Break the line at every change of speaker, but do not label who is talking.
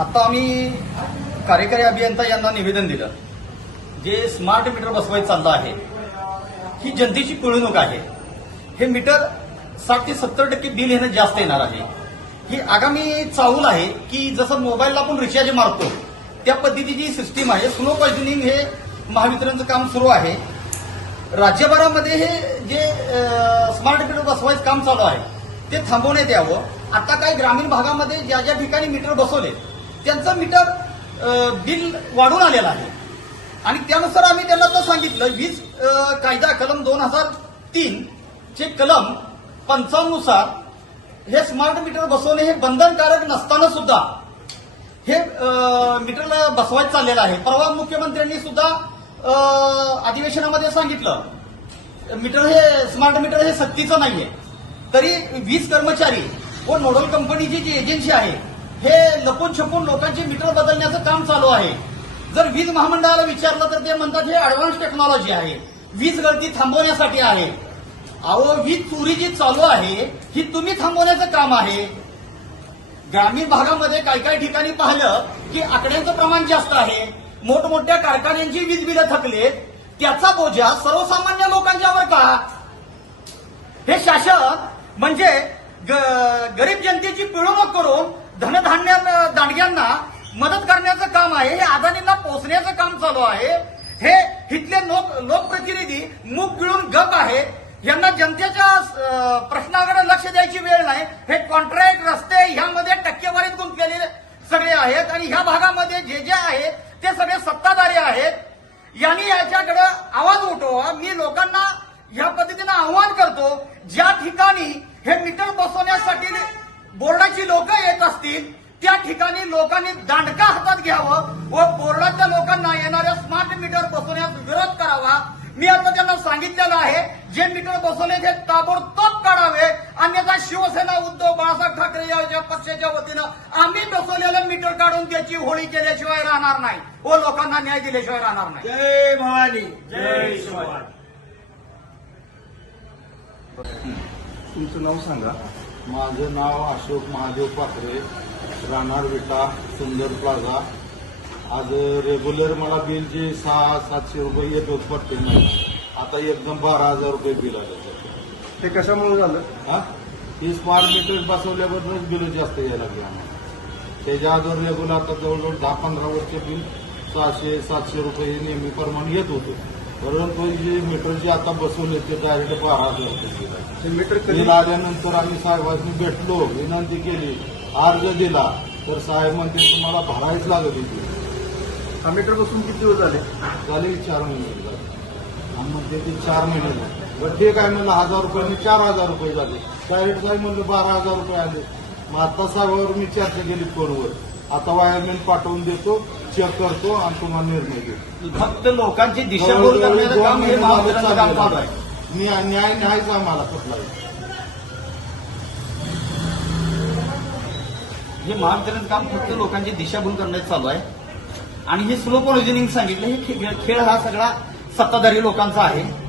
आता आम्ही कार्यकारी अभियंता यांना निवेदन दिलं. जे स्मार्ट मीटर बसवायचं चाललं आहे ही जनतेची पिळवणूक आहे. हे मीटर साठ ते सत्तर टक्के बिल येणं जास्त येणार आहे. ही आगामी चाहूल आहे की जसं मोबाईलला आपण रिचार्ज मारतो त्या पद्धतीची सिस्टीम आहे. स्लो पॉइझनिंग हे महावितरणचं काम सुरू आहे. राज्यभरामध्ये हे जे स्मार्ट मीटर बसवायचं काम चालू आहे ते थांबवण्यात यावं. आता काय ग्रामीण भागामध्ये ज्या ज्या ठिकाणी मीटर बसवले त्यांचं मीटर बिल वाढून आलेलं आहे. आणि त्यानुसार आम्ही त्यांना तर सांगितलं वीज कायदा कलम दोन हजार तीन चे कलम पंचावन्नुसार हे स्मार्ट मीटर बसवणे हे बंधनकारक नसताना सुद्धा हे मीटरला बसवायचं चाललेलं आहे. परवा मुख्यमंत्र्यांनी सुद्धा अधिवेशनामध्ये सांगितलं मीटर हे स्मार्ट मीटर हे सक्तीचं नाहीये. तरी वीज कर्मचारी व नोडल कंपनीची जी एजन्सी आहे हे लपून छपून लोकांचे मीटर बदलण्याचं काम चालू आहे. जर वीज महामंडळाला विचारलं तर ते म्हणतात हे अडव्हान्स टेक्नॉलॉजी आहे. वीज गळती थांबवण्यासाठी आहे. अहो वीज चोरी जी चालू आहे ही तुम्ही थांबवण्याचं काम आहे. ग्रामीण भागामध्ये काही काही ठिकाणी पाहिलं की आकड्यांचं प्रमाण जास्त आहे. मोठमोठ्या कारखान्यांची वीज बिलं थकलेत. त्याचा बोजा सर्वसामान्य लोकांच्यावर का हे शासन म्हणजे गरीब जनतेची पिळवणूक करून धनधान्य दांडग्यांना मदत करण्याचं काम आहे हे अदानींना पोचण्याचं काम चालू आहे. हे इथले लोक लोकप्रतिनिधी मूग गिळून गप आहे. यांना जनतेच्या प्रश्नाकडे लक्ष द्यायची वेळ नाही. हे कॉन्ट्रॅक्ट रस्ते ह्यामध्ये टक्केवारीत गुंतलेले सगळे आहेत आणि ह्या भागामध्ये जे जे आहेत ते सगळे सत्ताधारी आहेत. यांनी याच्याकडे आवाज उठवा. मी लोकांना या पद्धतीनं आव्हान करतो ज्या ठिकाणी हे मीटर बसवण्यासाठी बोर्डाची लोक येत असतील त्या ठिकाणी लोकांनी दांडका हातात घ्यावं व बोर्डाच्या लोकांना येणाऱ्या स्मार्ट मीटर बसवण्यास विरोध करावा. मी आता त्यांना सांगितलेलं आहे जे मीटर बसवले ते ताबडतोब काढावे. अन्यथा शिवसेना उद्धव बाळासाहेब ठाकरे या पक्षाच्या वतीनं आम्ही बसवलेलं मीटर काढून त्याची होळी केल्याशिवाय राहणार नाही व लोकांना न्याय दिल्याशिवाय राहणार नाही.
जय भवानी.
जय शिवाय
तुमचं नाव सांगा.
माझं नाव अशोक महादेव पात्रे राहणार विटा सुंदर प्लाझा. आज रेग्युलर मला बिल जे सहा सातशे रुपये येत होत पडते नाही आता एकदम बारा हजार रुपये बिल आलं.
ते कशामुळे झालं?
हा? ही स्मार्ट मीटर बसवल्याबरोबरच बिल जास्त यायला लागले आम्हाला. त्याच्या अगोदर रेग्युलर आता जवळजवळ दहा पंधरा वर्ष बिल सहाशे सातशे रुपये हे नेहमीप्रमाणे येत होते. परंतु जे मीटर जे आता बसवले ते डायरेक्ट बारा
ते मीटर कधी?
बिल आल्यानंतर आम्ही साहेबांनी भेटलो विनंती केली अर्ज दिला. तर साहेब म्हणते तुम्हाला भरायच लागत होती
हा मीटर बसून किती दिवस झाले?
झाले चार महिने. आणि म्हणते ते चार महिने झाले. बरं ठीक आहे म्हणलं हजार रुपये चार हजार रुपये झाले. डायरेक्ट साहेब म्हणलं बारा हजार रुपये आले. मग आता साहेबावर मी चर्चा केली फोनवर. आता वायरमॅन पाठवून देतो. चेक करतो आणि तुम्हाला निर्णय घेतो
फक्त लोकांची दिशाभूल करण्याचं काम हे महावितरणचं काम चालू आहे.
न्याय न्याय न्यायच आम्हाला कुठलाही.
हे महावितरण काम फक्त लोकांची दिशाभूल करण्याचं चालू आहे. आणि हे स्लो पॉइझनिंग सांगितलं हे खे- खेळ हा सगळा सत्ताधारी लोकांचा आहे.